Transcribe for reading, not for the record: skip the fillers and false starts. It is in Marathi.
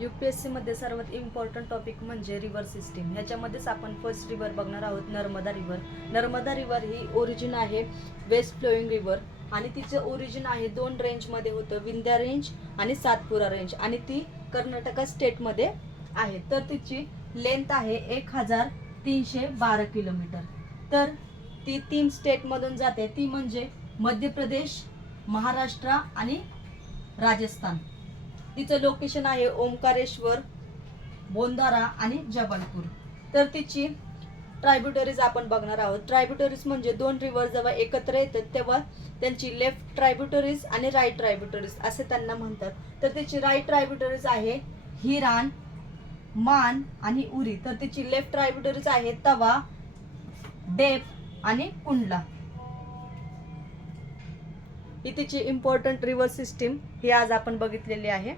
UPSC मध्ये सर्वात इम्पॉर्टंट टॉपिक म्हणजे रिव्हर सिस्टीम. ह्याच्यामध्येच आपण फर्स्ट रिव्हर बघणार आहोत, नर्मदा रिव्हर. नर्मदा रिव्हर ही ओरिजिन आहे वेस्ट फ्लोईंग रिव्हर आणि तिचं ओरिजिन आहे दोन रेंजमध्ये होतं, विंध्या रेंज आणि सातपुरा रेंज, आणि ती कर्नाटका स्टेटमध्ये आहे. तर तिची लेंथ आहे 1312 किलोमीटर. तर ती 3 स्टेटमधून जाते, ती म्हणजे मध्य प्रदेश, महाराष्ट्र आणि राजस्थान. तिचं लोकेशन आहे ओंकारेश्वर, बोंधारा आणि जबलपूर. तर तिची ट्रायब्युटरीज आपण बघणार आहोत. ट्रायब्युटरीज म्हणजे दोन रिव्हर जेव्हा एकत्र येतात तेव्हा त्यांची लेफ्ट ट्रायब्युटरीज आणि राईट ट्रायब्युटरीज असे त्यांना म्हणतात. तर तिची राईट ट्रायब्युटरीज आहे हिरान, मान आणि उरी. तर तिची लेफ्ट ट्रायब्युटरीज आहे तवा, डेप आणि कुंडला. ही तिची इम्पॉर्टंट रिव्हर सिस्टीम ही आज आपण बघितलेली आहे.